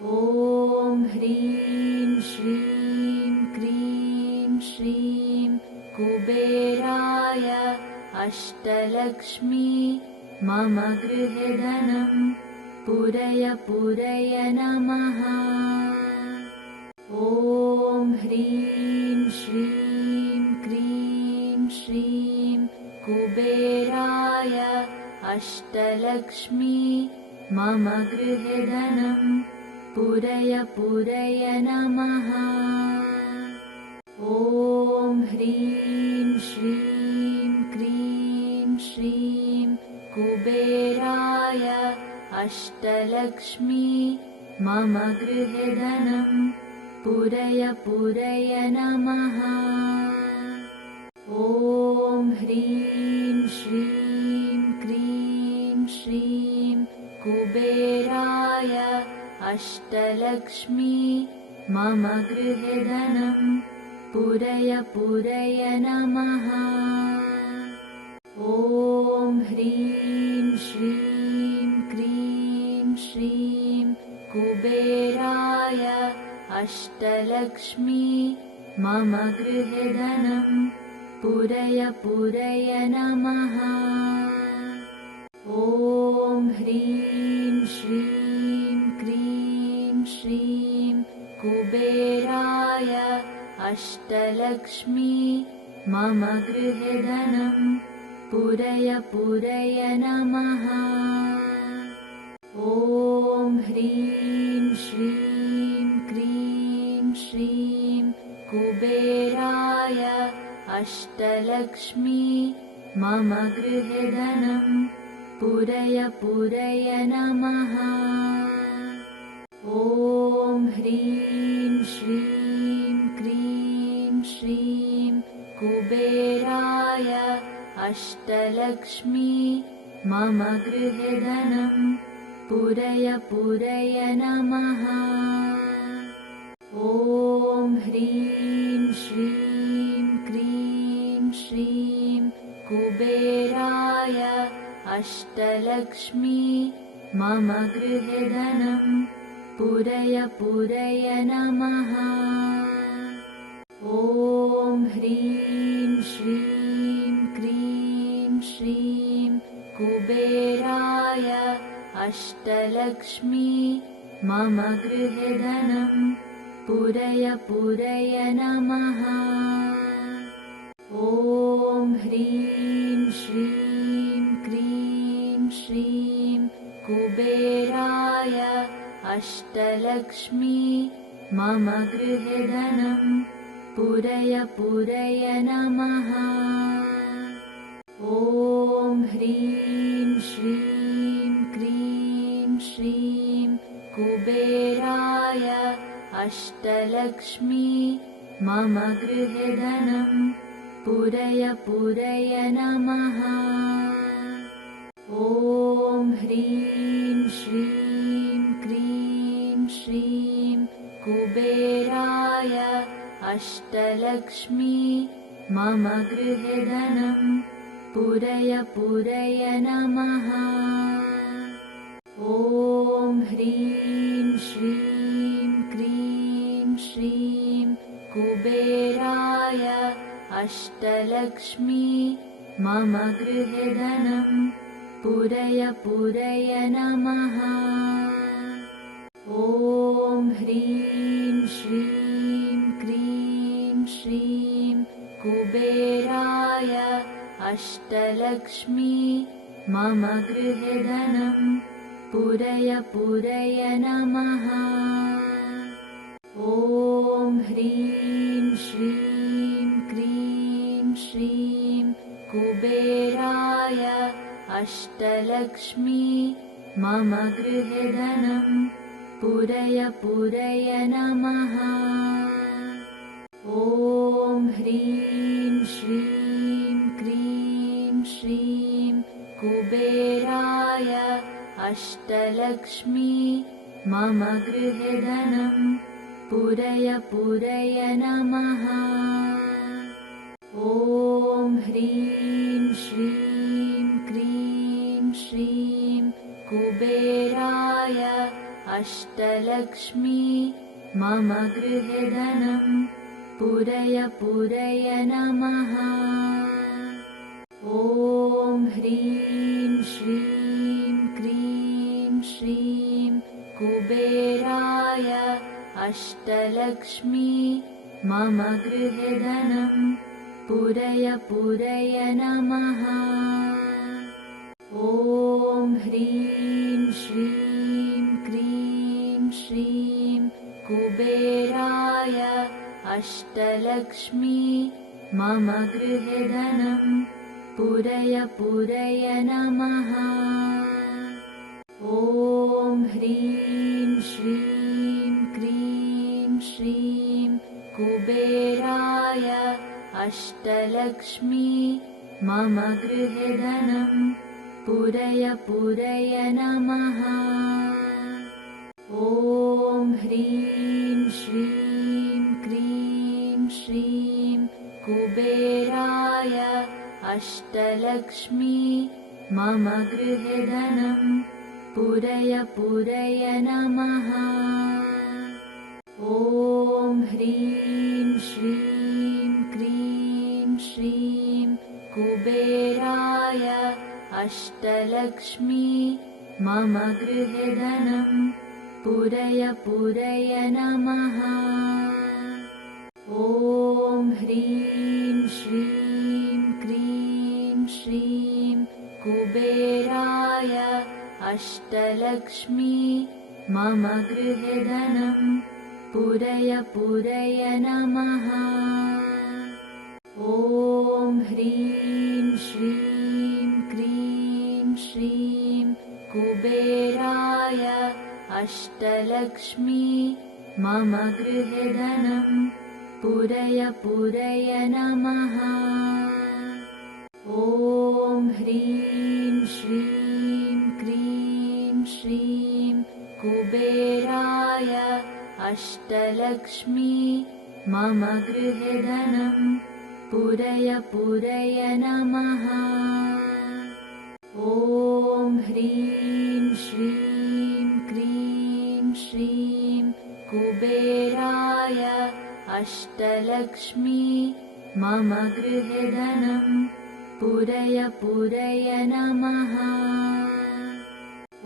ॐ ह्रीं श्रीं क्रीं श्रीं कुबेराय अष्टलक्ष्मी मम गृहे धनं पूरय पूरय नमः। ॐ ह्रीं श्रीं क्रीं श्रीं कुबेराय अष्टलक्ष्मी मम गृहे धनं पूरय पूरय नमः। ॐ ह्रीं श्रीं क्रीं श्रीं कुबेराय अष्टलक्ष्मी मम गृहे धनं पूरय पूरय नमः। ॐ ह्रीं श्रीं क्रीं श्रीं कुबेराय अष्टलक्ष्मी मम गृहे धनं पूरय पूरय नमः। ॐ ह्रीं श्रीं क्रीं श्रीं कुबेराय अष्टलक्ष्मी मम गृहे धनं पूरय पूरय नमः। ॐ ह्रीं श्रीं क्रीं श्रीं कुबेराय अष्टलक्ष्मी मम गृहे धनं पूरय पूरय नमः। ॐ ह्रीं श्रीं क्रीं श्रीं कुबेराय अष्टलक्ष्मी मम गृहे धनं पूरय पूरय नमः। ॐ ह्रीं श्रीं क्रीं श्रीं कुबेराय अष्टलक्ष्मी मम गृहे धनं पूरय पूरय नमः। ॐ ह्रीं श्रीं क्रीं श्रीं कुबेराय अष्टलक्ष्मी मम गृहे धनं पूरय पूरय नमः। ॐ ह्रीं श्रीं क्रीं श्रीं कुबेराय अष्टलक्ष्मी मम गृहे धनं पूरय पूरय नमः। ॐ ह्रीं श्रीं क्रीं श्रीं कुबेराय अष्टलक्ष्मी मम गृहे धनं पूरय पूरय नमः। ॐ ह्रीं श्रीं क्रीं श्रीं कुबेराय अष्टलक्ष्मी मम गृहे धनं पूरय पूरय नमः। ॐ ह्रीं श्रीं क्रीं श्रीं कुबेराय अष्टलक्ष्मी मम गृहे धनं पूरय पूरय नमः। ॐ ह्रीं श्रीं क्रीं श्रीं कुबेराय अष्टलक्ष्मी मम गृहे धनं पूरय पूरय नमः। ॐ ह्रीं श्रीं क्रीं श्रीं कुबेराय अष्टलक्ष्मी मम गृहे धनं पूरय पूरय नमः। ॐ ह्रीं श्रीं क्रीं श्रीं कुबेराय अष्टलक्ष्मी मम गृहे धनं पूरय पूरय नमः। ॐ ह्रीं श्रीं क्रीं श्रीं कुबेराय अष्टलक्ष्मी मम गृहे धनं पूरय पूरय नमः। ॐ ह्रीं श्रीं क्रीं श्रीं कुबेराय अष्टलक्ष्मी मम गृहे धनं पूरय पूरय नमः। ॐ ह्रीं श्रीं क्रीं श्रीं कुबेराय अष्टलक्ष्मी मम गृहे धनं पूरय पूरय नमः। ॐ ह्रीं श्रीं क्रीं श्रीं कुबेराय अष्टलक्ष्मी मम गृहे धनं पूरय पूरय नमः। ॐ ह्रीं श्रीं क्रीं श्रीं कुबेराय अष्टलक्ष्मी मम गृहे धनं पूरय पूरय नमः। ॐ ह्रीं श्रीं क्रीं श्रीं कुबेराय अष्टलक्ष्मी मम गृहे धनं पूरय पूरय नमः। ॐ ह्रीं श्रीं क्रीं श्रीं कुबेराय अष्टलक्ष्मी मम गृहे धनं पूरय पूरय नमः। ॐ ह्रीं श्रीं क्रीं श्रीं कुबेराय अष्टलक्ष्मी मम गृहे धनं पूरय पूरय नमः। ॐ ह्रीं श्रीं क्रीं श्रीं कुबेराय अष्टलक्ष्मी मम गृहे धनं पूरय पूरय नमः। ॐ ह्रीं श्रीं क्रीं श्रीं कुबेराय अष्टलक्ष्मी मम गृहे धनं पूरय पूरय नमः। ॐ ह्रीं श्रीं क्रीं श्रीं कुबेराय अष्टलक्ष्मी मम गृहे धनं पूरय पूरय नमः।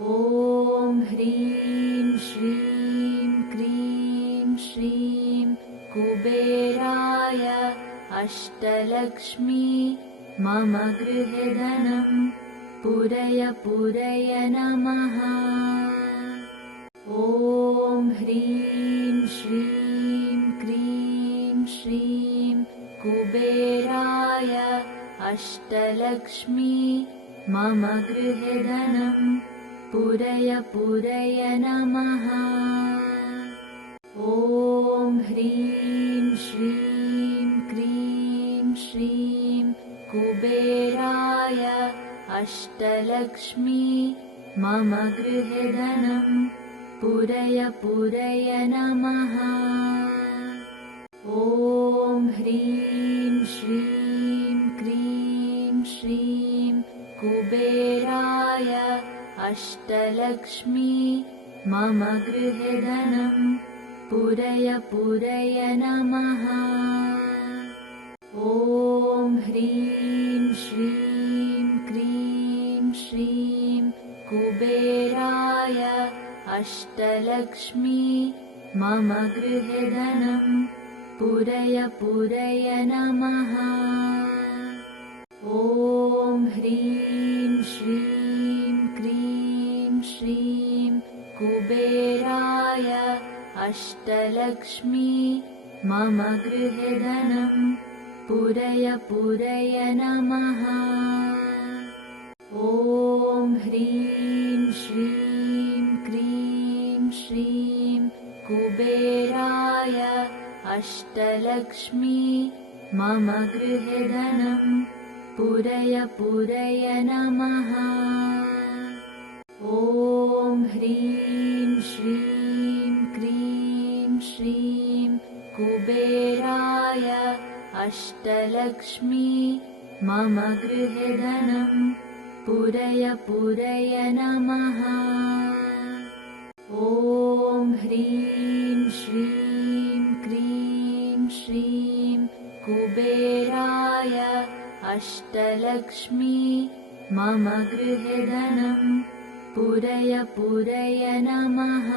ॐ ह्रीं श्रीं क्रीं श्रीं कुबेराय अष्टलक्ष्मी मम गृहे धनं पूरय पूरय नमः। ॐ ह्रीं श्रीं क्रीं श्रीं कुबेराय अष्टलक्ष्मी मम गृहे धनं पूरय पूरय नमः। ॐ ह्रीं श्रीं क्रीं श्रीं कुबेराय अष्टलक्ष्मी मम गृहे धनं पूरय पूरय नमः। ॐ ह्रीं श्रीं क्रीं श्रीं कुबेराय अष्टलक्ष्मी मम गृहे धनं पूरय पूरय नमः। ॐ ह्रीं श्रीं क्रीं श्रीं कुबेराय अष्टलक्ष्मी मम गृहे धनं पूरय पूरय नमः। ॐ ह्रीं श्रीं क्रीं श्रीं कुबेराय अष्टलक्ष्मी मम गृहे धनं पूरय पूरय नमः। ॐ ह्रीं श्रीं क्रीं श्रीं कुबेराय अष्टलक्ष्मी मम गृहे धनं पूरय पूरय नमः। ॐ ह्रीं श्रीं क्रीं श्रीं कुबेराय अष्टलक्ष्मी मम गृहे धनं पूरय पूरय नमः। ॐ ह्रीं श्रीं क्रीं श्रीं कुबेराय अष्टलक्ष्मी मम गृहे धनं पूरय पूरय नमः।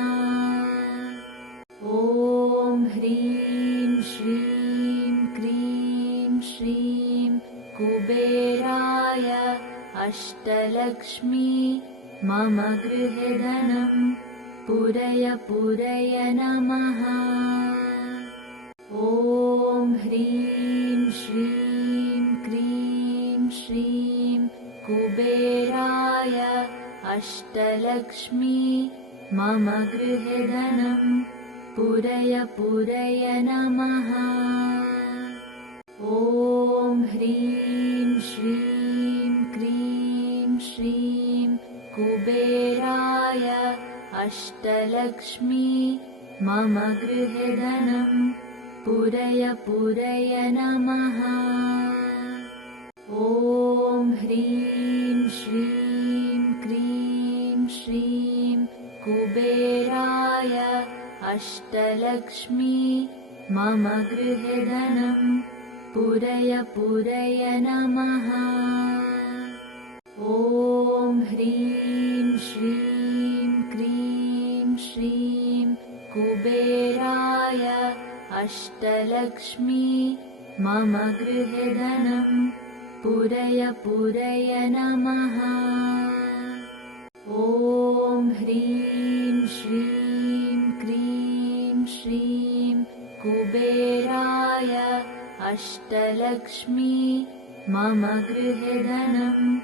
ॐ ह्रीं श्रीं क्रीं श्रीं कुबेराय अष्टलक्ष्मी मम गृहे धनं पूरय पूरय नमः। ॐ ह्रीं श्रीं क्रीं श्रीं कुबेराय अष्टलक्ष्मी मम गृहे धनं पूरय पूरय नमः। ॐ ह्रीं श्रीं क्रीं श्रीं कुबेराय अष्टलक्ष्मी मम गृहे धनं पूरय पूरय नमः। ॐ ह्रीं श्रीं क्रीं श्रीं कुबेराय अष्टलक्ष्मी मम गृहे धनं पूरय पूरय नमः। ॐ ह्रीं श्रीं क्रीं श्रीं कुबेराय अष्टलक्ष्मी मम गृहे धनं पूरय पूरय नमः। ॐ ह्रीं श्रीं क्रीं श्रीं कुबेराय अष्टलक्ष्मी मम गृहे धनं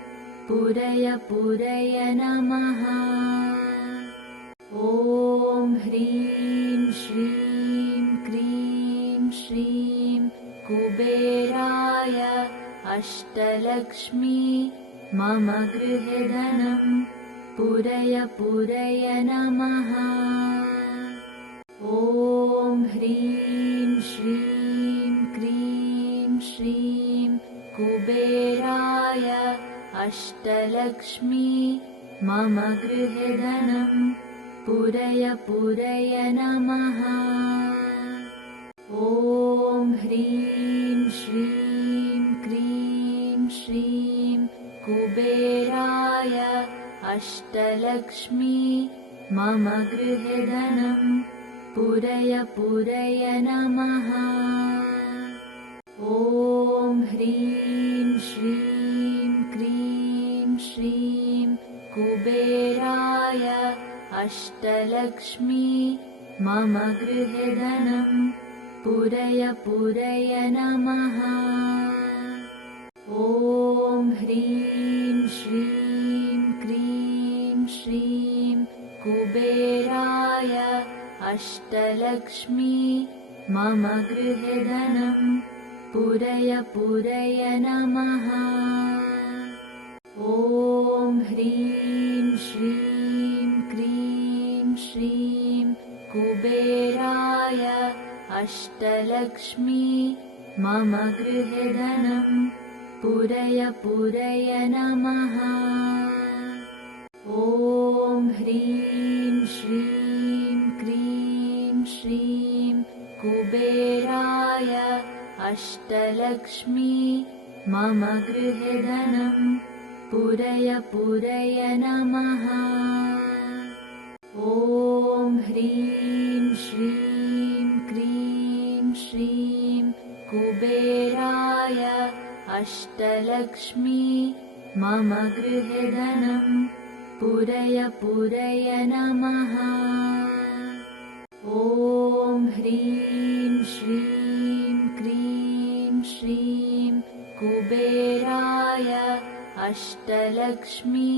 पूरय पूरय नमः। ॐ ह्रीं श्रीं क्रीं श्रीं कुबेराय अष्टलक्ष्मी मम गृहे धनं पूरय पूरय नमः। ॐ ह्रीं श्रीं क्रीं श्रीं कुबेराय अष्टलक्ष्मी मम गृहे धनं पूरय पूरय नमः। ॐ ह्रीं श्रीं क्रीं श्रीं कुबेराय अष्टलक्ष्मी मम गृहे धनं पूरय पूरय नमः। ॐ ह्रीं श्रीं क्रीं श्रीं कुबेराय अष्टलक्ष्मी मम गृहे धनं पूरय पूरय नमः। ॐ ह्रीं श्रीं क्रीं श्रीं कुबेराय अष्टलक्ष्मी मम गृहे धनं पूरय पूरय नमः। ॐ ह्रीं श्रीं क्रीं श्रीं कुबेराय अष्टलक्ष्मी मम गृहे धनं पूरय पूरय नमः। ॐ ह्रीं श्रीं क्रीं श्रीं कुबेराय अष्टलक्ष्मी मम गृहे धनं पूरय पूरय नमः। ॐ ह्रीं श्रीं क्रीं श्रीं कुबेराय अष्टलक्ष्मी मम गृहे धनं पूरय पूरय नमः। ॐ ह्रीं श्रीं क्रीं श्रीं कुबेराय अष्टलक्ष्मी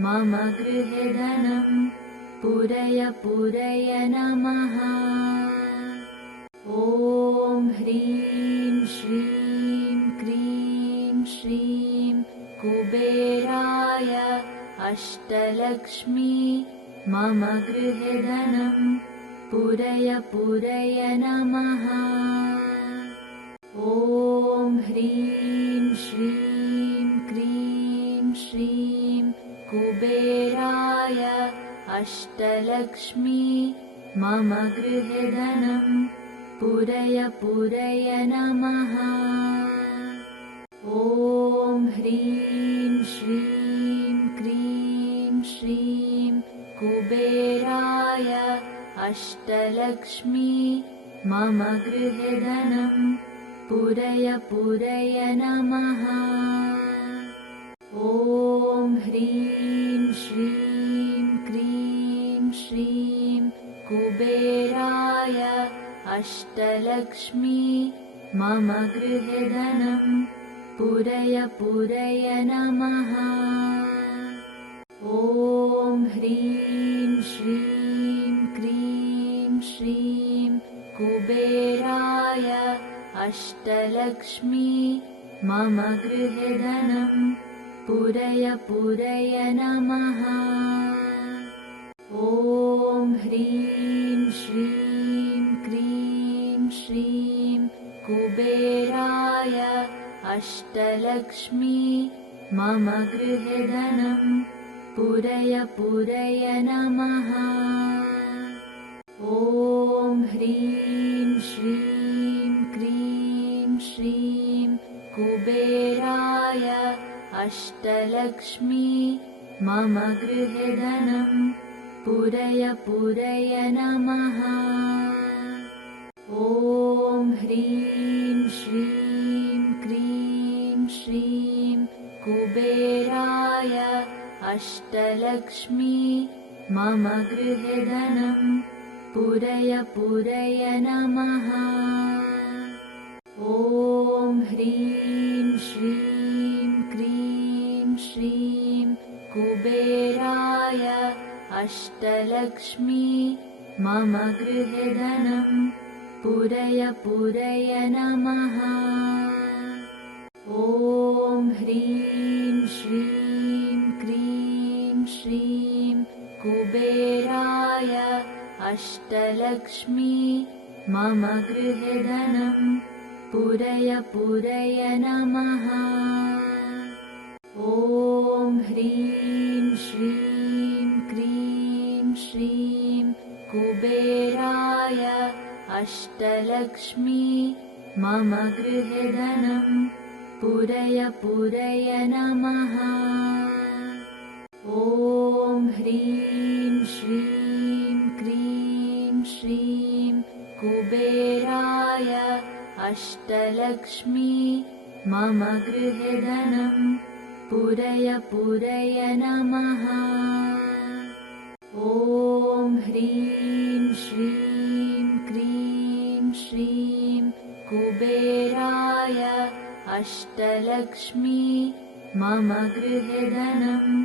मम गृहे धनं पूरय पूरय नमः। ॐ ह्रीं श्रीं क्रीं श्रीं कुबेराय अष्टलक्ष्मी मम गृहे धनं पूरय पूरय नमः। ॐ ह्रीं श्रीं क्रीं श्रीं कुबेराय अष्टलक्ष्मी मम गृहे धनं पूरय पूरय नमः। ॐ ह्रीं श्रीं क्रीं श्रीं कुबेराय अष्टलक्ष्मी मम गृहे धनं पूरय पूरय नमः। ॐ ह्रीं श्रीं क्रीं श्रीं कुबेराय अष्टलक्ष्मी मम गृहे धनं पूरय पूरय नमः। ॐ ह्रीं श्रीं क्रीं श्रीं कुबेराय अष्टलक्ष्मी मम गृहे धनं पूरय पूरय नमः। ॐ ह्रीं श्रीं क्रीं श्रीं कुबेराय अष्टलक्ष्मी मम गृहे धनं पूरय पूरय नमः। ॐ ह्रीं श्रीं क्रीं श्रीं कुबेराय अष्टलक्ष्मी मम गृहे धनं पूरय पूरय नमः। ॐ ह्रीं श्रीं क्रीं श्रीं कुबेराय अष्टलक्ष्मी मम गृहे धनं पूरय पूरय नमः। ॐ ह्रीं श्रीं क्रीं श्रीं कुबेराय अष्टलक्ष्मी मम गृहे धनं पूरय पूरय नमः। ॐ ह्रीं श्रीं क्रीं श्रीं कुबेराय अष्टलक्ष्मी मम गृहे धनं पूरय पूरय नमः। ॐ ह्रीं श्रीं क्रीं श्रीं कुबेराय अष्टलक्ष्मी मम गृहे धनं पूरय पूरय नमः। ॐ ह्रीं श्रीं क्रीं श्रीं कुबेराय अष्टलक्ष्मी मम गृहे धनं पूरय पूरय नमः। ॐ ह्रीं श्रीं क्रीं श्रीं कुबेराय अष्टलक्ष्मी मम गृहे धनं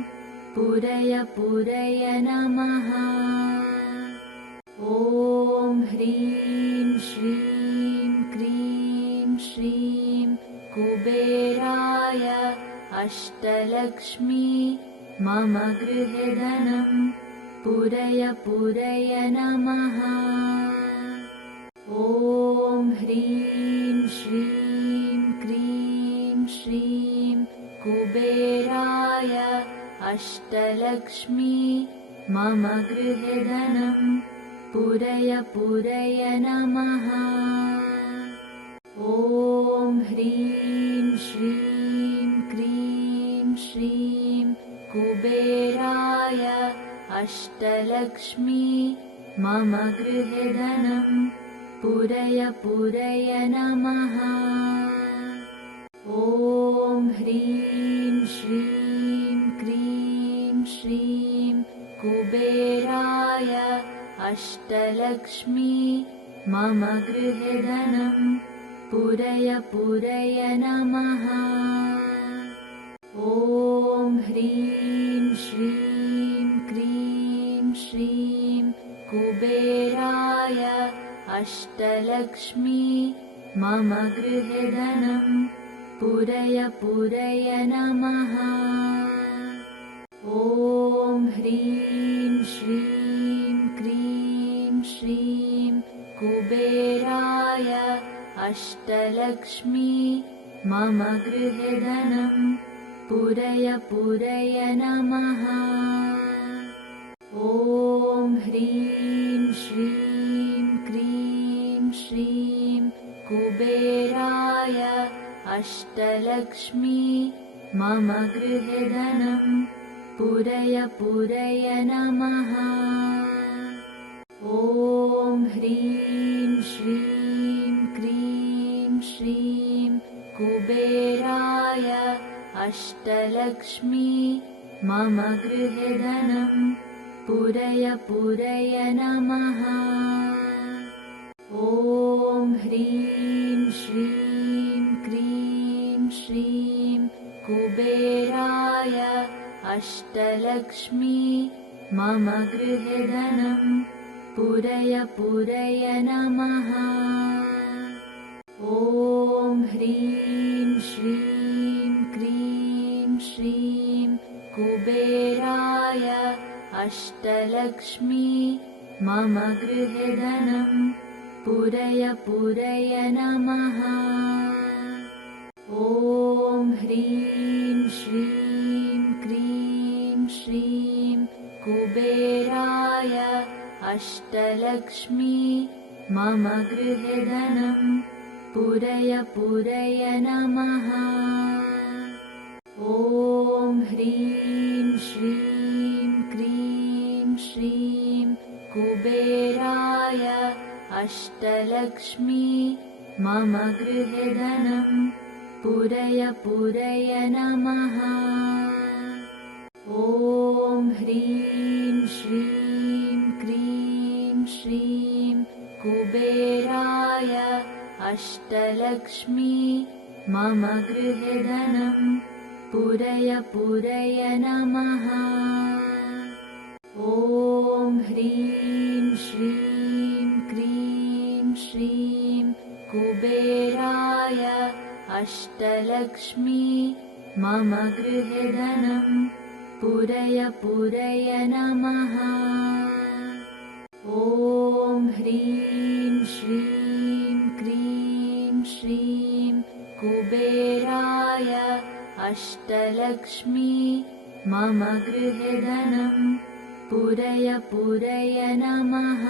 पूरय पूरय नमः। ॐ ह्रीं श्रीं क्रीं श्रीं कुबेराय अष्टलक्ष्मी मम गृहे धनं पूरय पूरय नमः। ॐ ह्रीं श्रीं क्रीं श्रीं कुबेराय अष्टलक्ष्मी मम गृहे धनं पूरय पूरय नमः। ॐ ह्रीं श्रीं क्रीं श्रीं कुबेराय अष्टलक्ष्मी मम गृहे धनं पूरय पूरय नमः। ॐ ह्रीं श्रीं क्रीं श्रीं कुबेराय अष्टलक्ष्मी मम गृहे धनं पूरय पूरय नमः। ॐ ह्रीं श्रीं क्रीं श्रीं कुबेराय अष्टलक्ष्मी मम गृहे धनं पूरय पूरय नमः। ॐ ह्रीं श्रीं क्रीं श्रीं कुबेराय अष्टलक्ष्मी मम गृहे धनं पूरय पूरय नमः। ॐ ह्रीं श्रीं कुबेराय अष्टलक्ष्मी मम गृहे धनं पूरय पूरय नमः। ॐ ह्रीं श्रीं क्रीं श्रीं कुबेराय अष्टलक्ष्मी मम गृहे धनं पूरय पूरय नमः। ॐ ह्रीं श्रीं क्रीं श्रीं कुबेराय अष्टलक्ष्मी मम गृहे धनं पूरय पूरय नमः। ॐ ह्रीं श्रीं क्रीं श्रीं कुबेराय अष्टलक्ष्मी मम गृहे धनं पूरय पूरय नमः। ॐ ह्रीं श्रीं क्रीं श्रीं कुबेराय अष्टलक्ष्मी मम गृहे धनं पूरय पूरय नमः। ॐ ह्रीं श्रीं क्रीं श्रीं कुबेराय अष्टलक्ष्मी मम गृहे धनं पूरय पूरय नमः। ॐ ह्रीं श्रीं क्रीं श्रीं कुबेराय अष्टलक्ष्मी मम गृहे धनं पूरय पूरय नमः। ॐ ह्रीं श्रीं क्रीं श्रीं कुबेराय अष्टलक्ष्मी मम गृहे धनं पूरय पूरय नमः। ॐ ह्रीं श्रीं क्रीं श्रीं कुबेराय अष्टलक्ष्मी मम गृहे धनं पूरय पूरय नमः।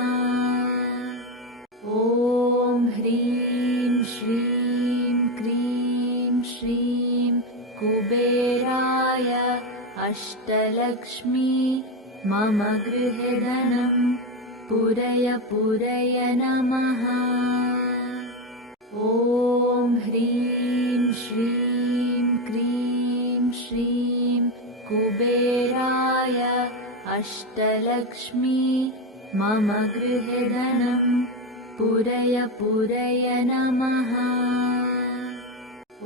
ॐ ह्रीं श्रीं क्रीं श्रीं कुबेराय अष्टलक्ष्मी मम गृहे धनं पूरय पूरय नमः। ॐ ह्रीं श्रीं क्रीं श्रीं कुबेराय अष्टलक्ष्मी मम गृहे धनं पूरय पूरय नमः।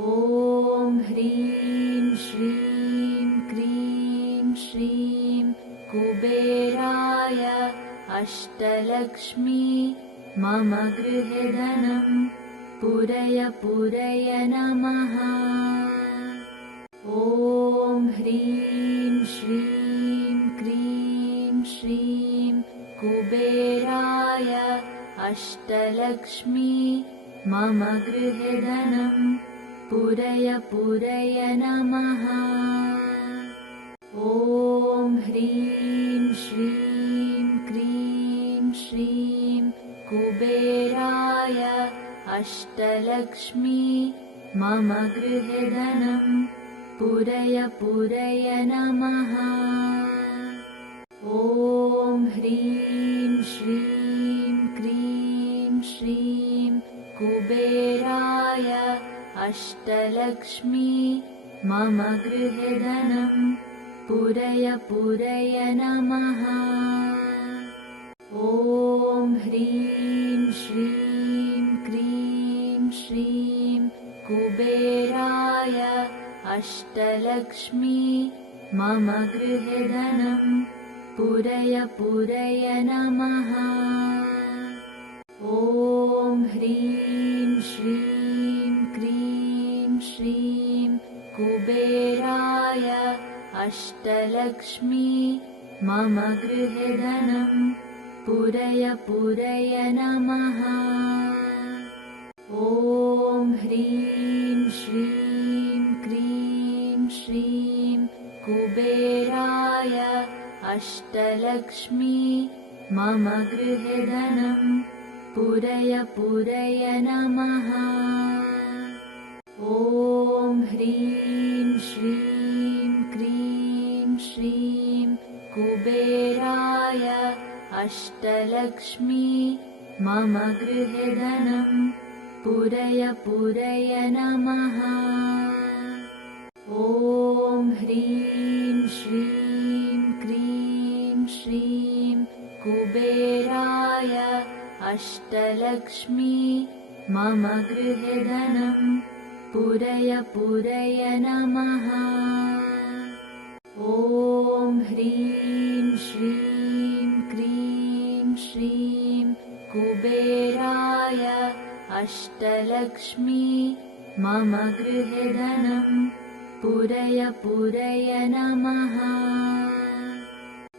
ॐ ह्रीं श्रीं क्रीं श्रीं कुबेराय अष्टलक्ष्मी मम गृहे धनं पूरय पूरय नमः। ॐ ह्रीं श्रीं क्रीं श्रीं कुबेराय अष्टलक्ष्मी मम गृहे धनं पूरय पूरय नमः। ॐ ह्रीं श्रीं क्रीं श्रीं कुबेराय अष्टलक्ष्मी मम गृहे धनं पूरय पूरय नमः। ॐ ह्रीं श्रीं क्रीं श्रीं कुबेराय अष्टलक्ष्मी मम गृहे धनं पूरय पूरय नमः। ॐ ह्रीं श्रीं क्रीं श्रीं कुबेराय अष्टलक्ष्मी मम गृहे धनं पूरय पूरय नमः। ॐ ह्रीं श्रीं क्रीं श्रीं कुबेराय अष्टलक्ष्मी मम गृहे धनं पूरय पूरय नमः। ॐ ह्रीं श्रीं क्रीं श्रीं कुबेराय अष्टलक्ष्मी मम गृहे धनं पुरय पुरय नमः। ॐ ह्रीं श्रीं क्रीं श्रीं कुबेराय अष्टलक्ष्मी मम गृहे धनं पुरय पुरय नमः। ॐ ह्रीं श्रीं क्रीं श्रीं कुबेराय अष्टलक्ष्मी मम गृहे धनं पुरय पुरय नमः। ॐ ह्रीं श्रीं क्रीं श्रीं कुबेराय अष्टलक्ष्मी मम गृहे धनं पुरय पुरय नमः।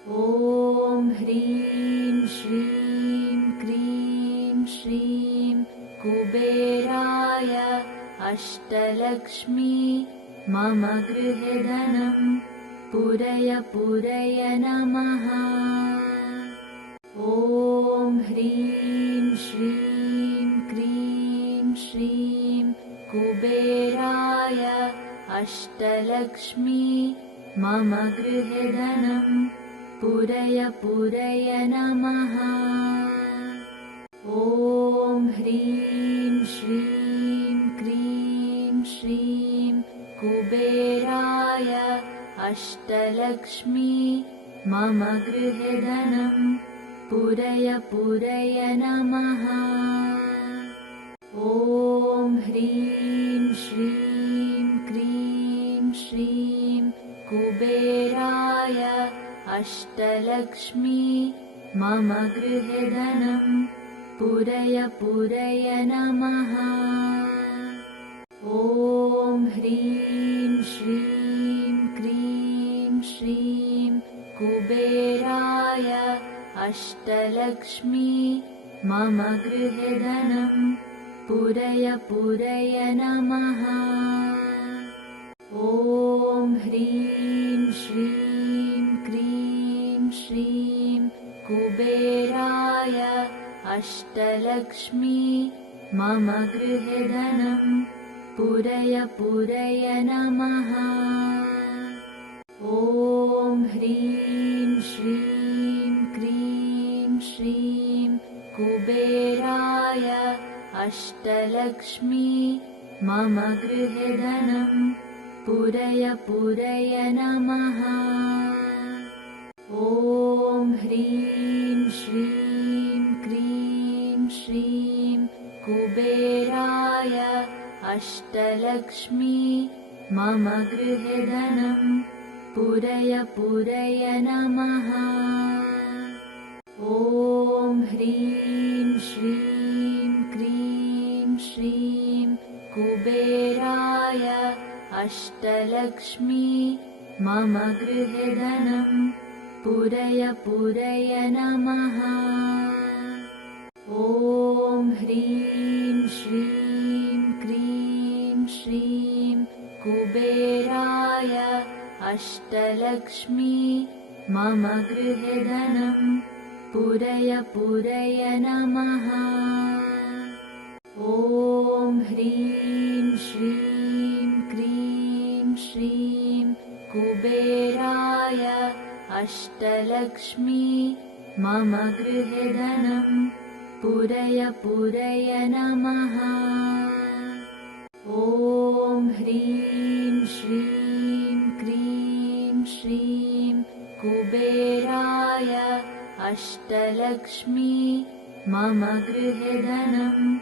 ॐ ह्रीं श्रीं क्रीं श्रीं कुबेराय अष्टलक्ष्मी मम गृहे धनं पुरय पुरय नमः। ॐ ह्रीं श्रीं क्रीं श्रीं कुबेराय अष्टलक्ष्मी मम गृहे धनं पुरय पुरय नमः। ॐ ह्रीं श्रीं क्रीं श्रीं कुबेराय अष्टलक्ष्मी मम गृहे धनं पुरय पुरय नमः। ॐ ह्रीं श्रीं क्रीं श्रीं कुबेराय अष्टलक्ष्मी मम गृहे धनं पुरय पुरय नमः। ॐ ह्रीं श्रीं क्रीं श्रीं कुबेराय अष्टलक्ष्मी मम गृहे धनं पुरय पुरय नमः। ॐ ह्रीं श्रीं क्रीं श्रीं कुबेराय अष्टलक्ष्मी मम गृहे धनं पुरय पुरय नमः। ॐ ह्रीं श्रीं क्रीं श्रीं कुबेराय अष्टलक्ष्मी मम गृहे धनं पुरय पुरय नमः। ॐ ह्रीं श्रीं क्रीं श्रीं कुबेराय अष्टलक्ष्मी मम गृहे धनं पुरय पुरय नमः। ॐ ह्रीं श्रीं क्रीं श्रीं कुबेराय अष्टलक्ष्मी मम गृहे धनं पुरय पुरय नमः। ॐ ह्रीं श्रीं क्रीं श्रीं कुबेराय अष्टलक्ष्मी मम गृहे धनं पुरय पुरय नमः। ॐ ह्रीं श्रीं क्रीं श्रीं कुबेराय अष्टलक्ष्मी मम गृहे धनं पुरय पुरय नमः। ॐ ह्रीं श्रीं क्रीं श्रीं कुबेराय अष्टलक्ष्मी मम गृहे धनं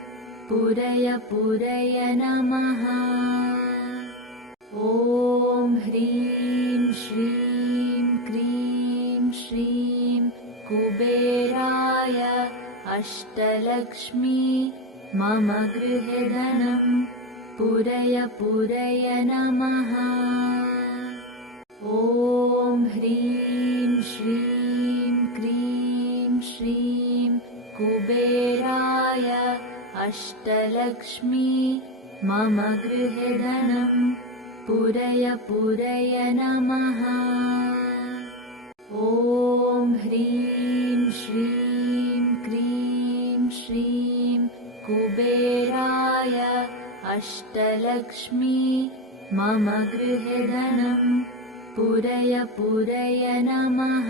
पुरय पुरय नमः। ॐ ह्रीं श्रीं क्रीं श्रीं कुबेराय अष्टलक्ष्मी मम गृहे धनं पुरय पुरय नमः। ॐ ह्रीं श्रीं क्रीं श्रीं कुबेराय अष्टलक्ष्मी मम गृहे धनं पुरय पुरय नमः। ॐ ह्रीं श्रीं क्रीं श्रीं कुबेराय अष्टलक्ष्मी मम गृहे धनं पूरय पूरय नमः।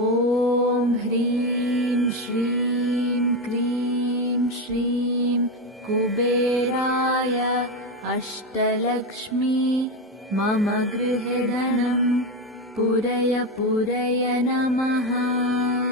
ॐ ह्रीं श्रीं क्रीं श्रीं कुबेराय अष्टलक्ष्मी मम गृहे धनं पूरय पूरय नमः।